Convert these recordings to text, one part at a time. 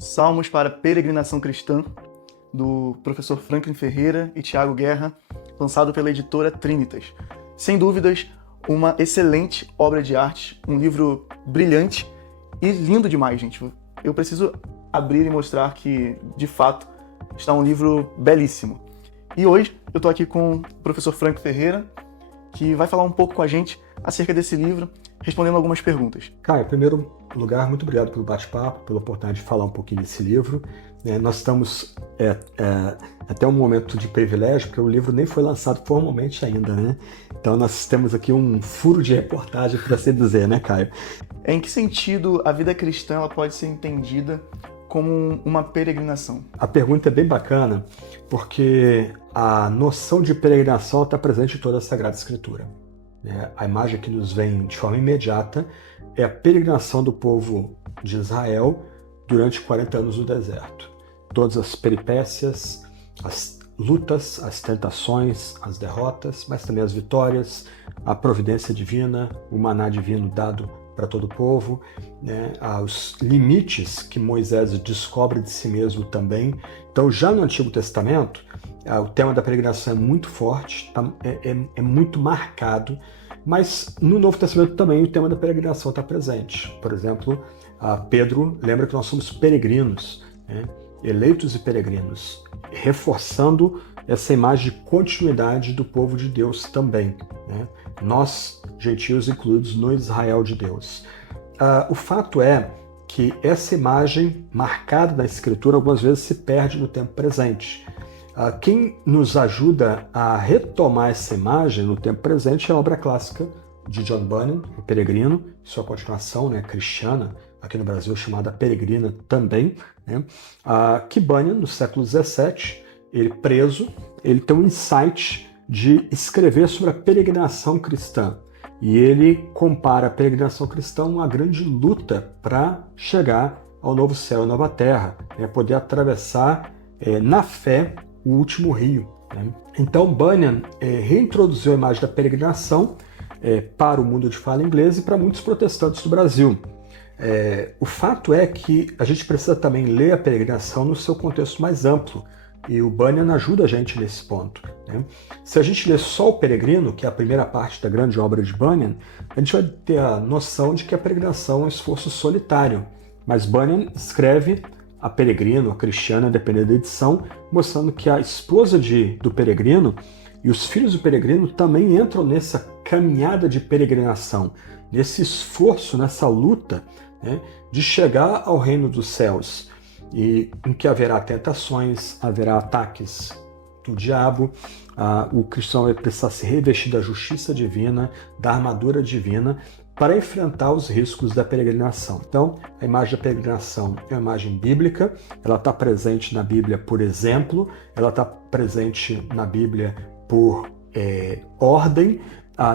Salmos para Peregrinação Cristã, do professor Franklin Ferreira e Tiago Guerra, lançado pela editora Trinitas. Sem dúvidas, uma excelente obra de arte, um livro brilhante e lindo demais, gente. Eu preciso abrir e mostrar que, de fato, está um livro belíssimo. E hoje eu estou aqui com o professor Franklin Ferreira, que vai falar um pouco com a gente acerca desse livro, respondendo algumas perguntas. Caio, em primeiro lugar, muito obrigado pelo bate-papo, pela oportunidade de falar um pouquinho desse livro. Nós estamos até um momento de privilégio, porque o livro nem foi lançado formalmente ainda, né? Então nós temos aqui um furo de reportagem, por assim dizer, né, Caio? Em que sentido a vida cristã ela pode ser entendida como uma peregrinação? A pergunta é bem bacana, porque a noção de peregrinação está presente em toda a Sagrada Escritura. A imagem que nos vem de forma imediata é a peregrinação do povo de Israel durante 40 anos no deserto. Todas as peripécias, as lutas, as tentações, as derrotas, mas também as vitórias, a providência divina, o maná divino dado para todo o povo, os limites que Moisés descobre de si mesmo também. Então, já no Antigo Testamento, o tema da peregrinação é muito forte, é muito marcado, mas no Novo Testamento também o tema da peregrinação está presente. Por exemplo, Pedro lembra que nós somos peregrinos, eleitos e peregrinos, reforçando essa imagem de continuidade do povo de Deus também. Nós, gentios, incluídos no Israel de Deus. O fato é que essa imagem marcada na Escritura algumas vezes se perde no tempo presente. Quem nos ajuda a retomar essa imagem no tempo presente é a obra clássica de John Bunyan, O Peregrino, sua continuação cristiana, aqui no Brasil chamada Peregrina também, que Bunyan, no século XVII, ele preso, ele tem um insight de escrever sobre a peregrinação cristã. E ele compara a peregrinação cristã a uma grande luta para chegar ao novo céu e nova terra, poder atravessar na fé o último rio. Então Bunyan reintroduziu a imagem da peregrinação para o mundo de fala inglesa e para muitos protestantes do Brasil. O fato é que a gente precisa também ler a peregrinação no seu contexto mais amplo, e o Bunyan ajuda a gente nesse ponto. Se a gente ler só o Peregrino, que é a primeira parte da grande obra de Bunyan, a gente vai ter a noção de que a peregrinação é um esforço solitário, mas Bunyan escreve a Peregrino, a Cristiana, dependendo da edição, mostrando que a esposa do Peregrino e os filhos do Peregrino também entram nessa caminhada de peregrinação, nesse esforço, nessa luta de chegar ao reino dos céus, e em que haverá tentações, haverá ataques do diabo. O cristão vai precisar se revestir da justiça divina, da armadura divina, para enfrentar os riscos da peregrinação. Então, a imagem da peregrinação é uma imagem bíblica, ela está presente na Bíblia por exemplo, ela está presente na Bíblia por ordem.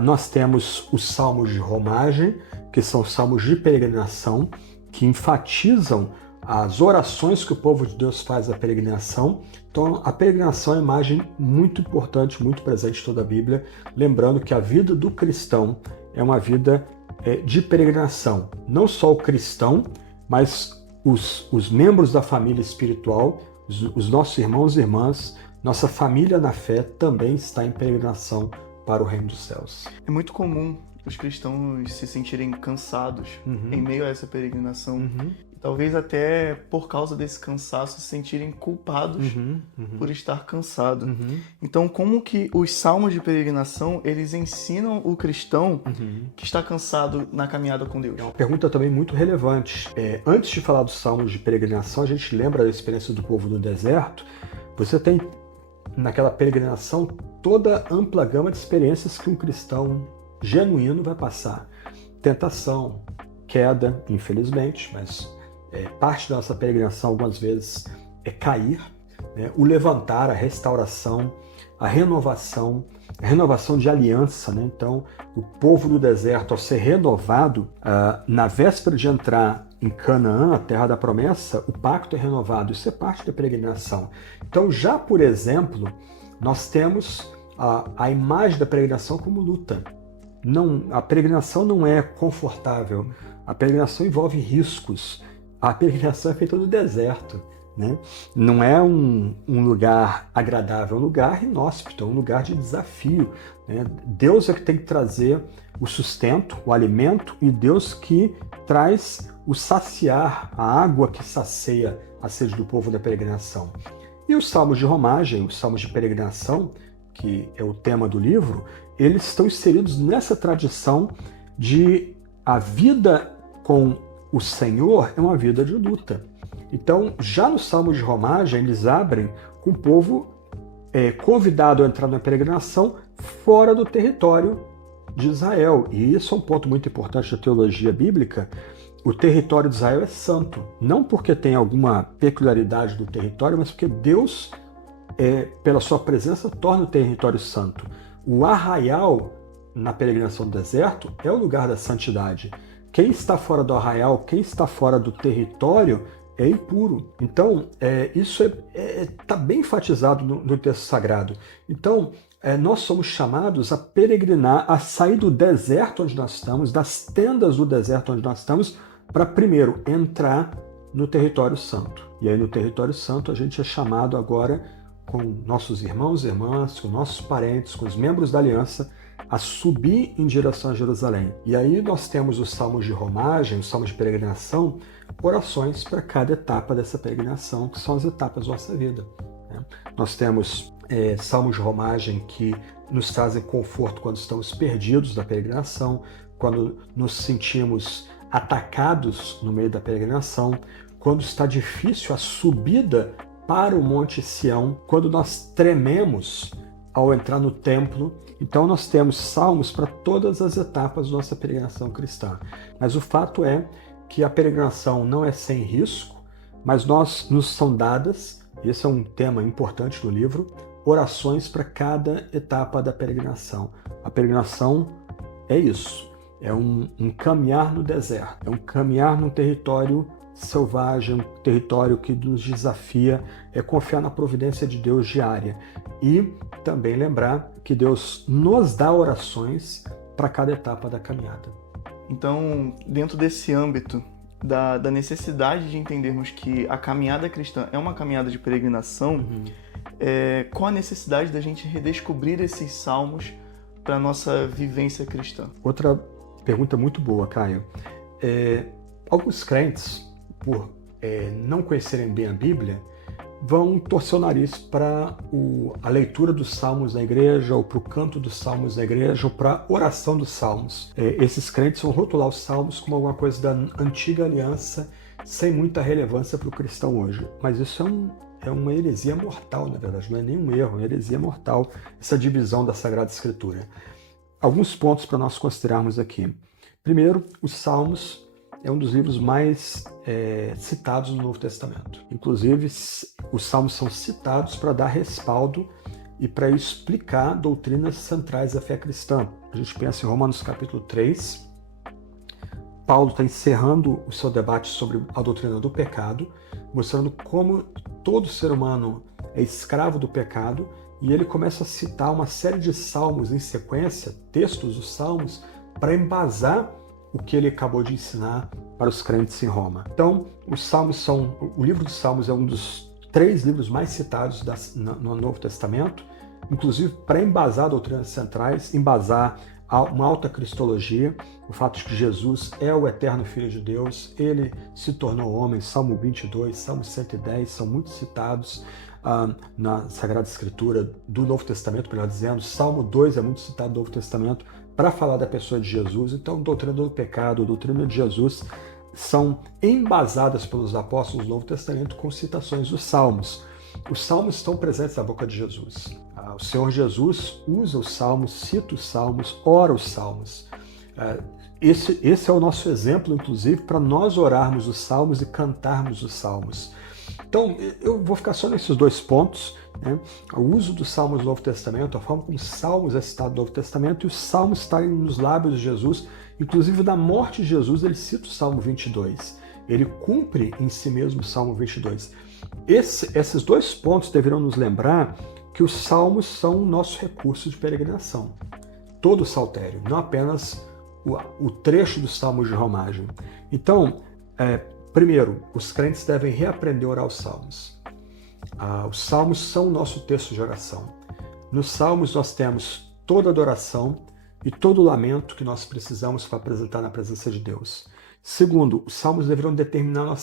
Nós temos os salmos de romagem, que são salmos de peregrinação, que enfatizam as orações que o povo de Deus faz à peregrinação. Então, a peregrinação é uma imagem muito importante, muito presente em toda a Bíblia, lembrando que a vida do cristão é uma vida de peregrinação. Não só o cristão, mas os membros da família espiritual, os nossos irmãos e irmãs, nossa família na fé também está em peregrinação para o reino dos céus. É muito comum os cristãos se sentirem cansados em meio a essa peregrinação. Talvez até por causa desse cansaço se sentirem culpados por estar cansado. Então, como que os salmos de peregrinação, eles ensinam o cristão que está cansado na caminhada com Deus? É uma pergunta também muito relevante. Antes de falar dos salmos de peregrinação, a gente lembra da experiência do povo no deserto. Você tem naquela peregrinação toda a ampla gama de experiências que um cristão genuíno vai passar. Tentação, queda, infelizmente, mas parte da nossa peregrinação algumas vezes é cair, o levantar, a restauração, a renovação de aliança. Então, o povo do deserto, ao ser renovado, na véspera de entrar em Canaã, a terra da promessa, o pacto é renovado. Isso é parte da peregrinação. Então, já por exemplo, nós temos a imagem da peregrinação como luta. A peregrinação não é confortável. A peregrinação envolve riscos. a peregrinação é feita no deserto, né? Não é um lugar agradável, é um lugar inóspito, é um lugar de desafio, né? Deus é que tem que trazer o sustento, o alimento, e Deus que traz o saciar, a água que sacia a sede do povo da peregrinação. E os salmos de romagem, os salmos de peregrinação, que é o tema do livro, eles estão inseridos nessa tradição de a vida com o Senhor é uma vida de luta. Então, já nos salmos de romagem, eles abrem com o povo convidado a entrar na peregrinação fora do território de Israel. E isso é um ponto muito importante da teologia bíblica. O território de Israel é santo, não porque tem alguma peculiaridade do território, mas porque Deus, pela sua presença, torna o território santo. O arraial na peregrinação do deserto é o lugar da santidade. Quem está fora do arraial, quem está fora do território, é impuro. Então, isso está bem enfatizado no texto sagrado. Então, nós somos chamados a peregrinar, a sair do deserto onde nós estamos, das tendas do deserto onde nós estamos, para primeiro entrar no território santo. E aí no território santo a gente é chamado agora, com nossos irmãos e irmãs, com nossos parentes, com os membros da aliança, a subir em direção a Jerusalém. E aí nós temos os salmos de romagem, os salmos de peregrinação, orações para cada etapa dessa peregrinação, que são as etapas da nossa vida, né? Nós temos salmos de romagem que nos trazem conforto quando estamos perdidos na peregrinação, quando nos sentimos atacados no meio da peregrinação, quando está difícil a subida para o Monte Sião, quando nós trememos ao entrar no templo. Então nós temos salmos para todas as etapas da nossa peregrinação cristã. Mas o fato é que a peregrinação não é sem risco, mas nos são dadas, e esse é um tema importante do livro, orações para cada etapa da peregrinação. A peregrinação é isso. É um caminhar no deserto, é um caminhar num território selvagem, um território que nos desafia, é confiar na providência de Deus diária. E também lembrar que Deus nos dá orações para cada etapa da caminhada. Então, dentro desse âmbito da necessidade de entendermos que a caminhada cristã é uma caminhada de peregrinação, qual a necessidade da gente redescobrir esses salmos para a nossa vivência cristã? Outra pergunta muito boa, Caio. Alguns crentes, por não conhecerem bem a Bíblia, vão torcer o nariz para a leitura dos salmos na igreja, ou para o canto dos salmos na igreja, ou para a oração dos salmos. Esses crentes vão rotular os salmos como alguma coisa da antiga aliança, sem muita relevância para o cristão hoje. Mas isso é uma heresia mortal, na verdade, não é nenhum erro, é uma heresia mortal, essa divisão da Sagrada Escritura. Alguns pontos para nós considerarmos aqui. Primeiro, os Salmos é um dos livros mais citados no Novo Testamento. Inclusive, os Salmos são citados para dar respaldo e para explicar doutrinas centrais da fé cristã. A gente pensa em Romanos capítulo 3, Paulo está encerrando o seu debate sobre a doutrina do pecado, mostrando como todo ser humano é escravo do pecado, e ele começa a citar uma série de salmos em sequência, textos dos salmos, para embasar o que ele acabou de ensinar para os crentes em Roma. Então, o livro dos Salmos é um dos 3 livros mais citados no Novo Testamento, inclusive para embasar doutrinas centrais, embasar uma alta cristologia, o fato de que Jesus é o eterno Filho de Deus, ele se tornou homem, Salmo 22, Salmo 110, são muito citados na Sagrada Escritura do Novo Testamento, melhor dizendo. Salmo 2 é muito citado no Novo Testamento para falar da pessoa de Jesus. Então, doutrina do pecado, doutrina de Jesus são embasadas pelos apóstolos do Novo Testamento com citações dos Salmos. Os Salmos estão presentes na boca de Jesus. O Senhor Jesus usa os Salmos, cita os Salmos, ora os Salmos. Esse é o nosso exemplo, inclusive, para nós orarmos os Salmos e cantarmos os Salmos. Então, eu vou ficar só nesses 2 pontos, né? O uso dos Salmos do Novo Testamento, a forma como os Salmos é citado no Novo Testamento, e os Salmos estarem nos lábios de Jesus. Inclusive, da morte de Jesus, ele cita o Salmo 22. Ele cumpre em si mesmo o Salmo 22. Esses 2 pontos deverão nos lembrar que os Salmos são o nosso recurso de peregrinação. Todo o saltério, não apenas o trecho dos Salmos de romagem. Então, Primeiro, os crentes devem reaprender a orar os salmos. Os salmos são o nosso texto de oração. Nos salmos nós temos toda a adoração e todo o lamento que nós precisamos para apresentar na presença de Deus. Segundo, os salmos deverão determinar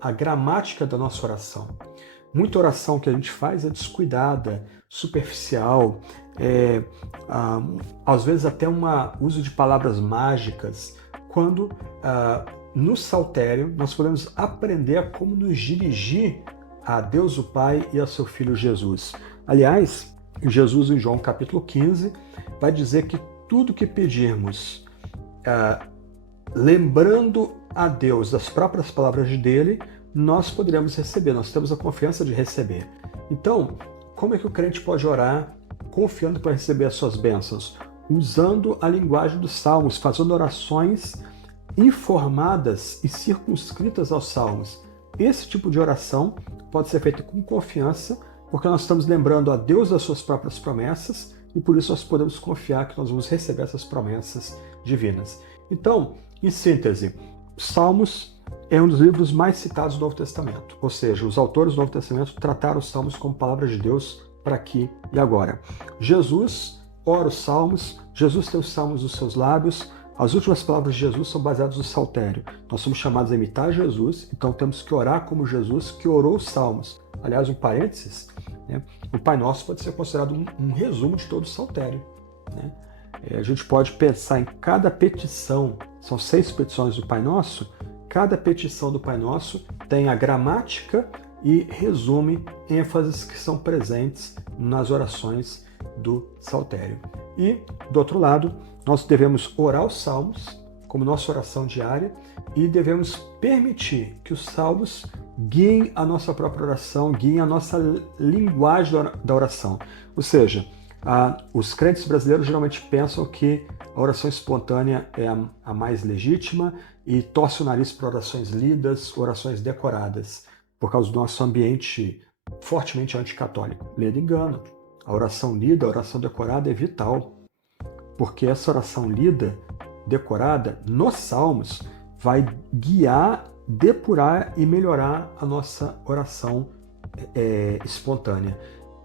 a gramática da nossa oração. Muita oração que a gente faz é descuidada, superficial, às vezes até um uso de palavras mágicas, quando no saltério nós podemos aprender a como nos dirigir a Deus o Pai e a seu Filho Jesus. Aliás, Jesus em João capítulo 15 vai dizer que tudo que pedirmos, lembrando a Deus das próprias palavras dele, nós poderemos receber, nós temos a confiança de receber. Então, como é que o crente pode orar confiando para receber as suas bênçãos? Usando a linguagem dos salmos, fazendo orações informadas e circunscritas aos salmos. Esse tipo de oração pode ser feito com confiança, porque nós estamos lembrando a Deus das suas próprias promessas e por isso nós podemos confiar que nós vamos receber essas promessas divinas. Então, em síntese, Salmos é um dos livros mais citados do Novo Testamento, ou seja, os autores do Novo Testamento trataram os Salmos como palavras de Deus para aqui e agora. Jesus ora os Salmos, Jesus tem os Salmos nos seus lábios, as últimas palavras de Jesus são baseadas no saltério. Nós somos chamados a imitar Jesus, então temos que orar como Jesus que orou os Salmos. Aliás, um parênteses, o Pai Nosso pode ser considerado um resumo de todo o saltério. A gente pode pensar em cada petição, são 6 petições do Pai Nosso, cada petição do Pai Nosso tem a gramática e resume ênfases que são presentes nas orações do saltério. E, do outro lado, nós devemos orar os salmos como nossa oração diária e devemos permitir que os salmos guiem a nossa própria oração, guiem a nossa linguagem da oração. Ou seja, os crentes brasileiros geralmente pensam que a oração espontânea é a mais legítima e torce o nariz para orações lidas, orações decoradas, por causa do nosso ambiente fortemente anticatólico. Ledo engano. A oração lida, a oração decorada é vital, porque essa oração lida, decorada, nos Salmos, vai guiar, depurar e melhorar a nossa oração espontânea.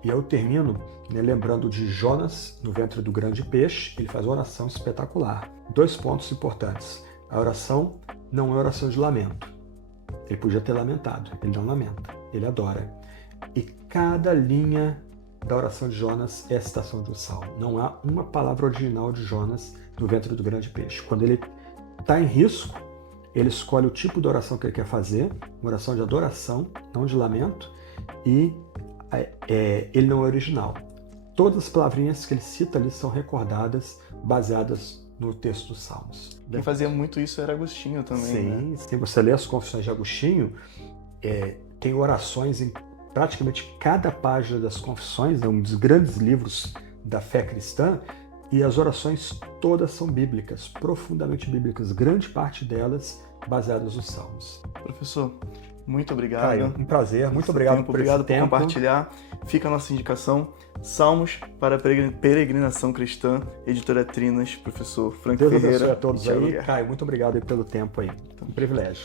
E eu termino lembrando de Jonas, no ventre do grande peixe. Ele faz uma oração espetacular. 2 pontos importantes. A oração não é oração de lamento. Ele podia ter lamentado, ele não lamenta, ele adora. E cada linha da oração de Jonas é a citação de um salmo. Não há uma palavra original de Jonas no ventre do grande peixe. Quando ele está em risco, ele escolhe o tipo de oração que ele quer fazer, uma oração de adoração, não de lamento, e ele não é original. Todas as palavrinhas que ele cita ali são recordadas, baseadas no texto dos Salmos. Quem fazia muito isso era Agostinho também. Sim. Você lê as Confissões de Agostinho, tem orações em praticamente cada página das Confissões, é um dos grandes livros da fé cristã, e as orações todas são bíblicas, profundamente bíblicas, grande parte delas baseadas nos Salmos. Professor, muito obrigado. Caio, um prazer, muito obrigado por esse tempo. Compartilhar. Fica a nossa indicação, Salmos para a Peregrinação Cristã, editora Trinas, professor Frank Ferreira. Deus abençoe a todos aí. Guerra. Caio, muito obrigado aí pelo tempo aí. Um privilégio.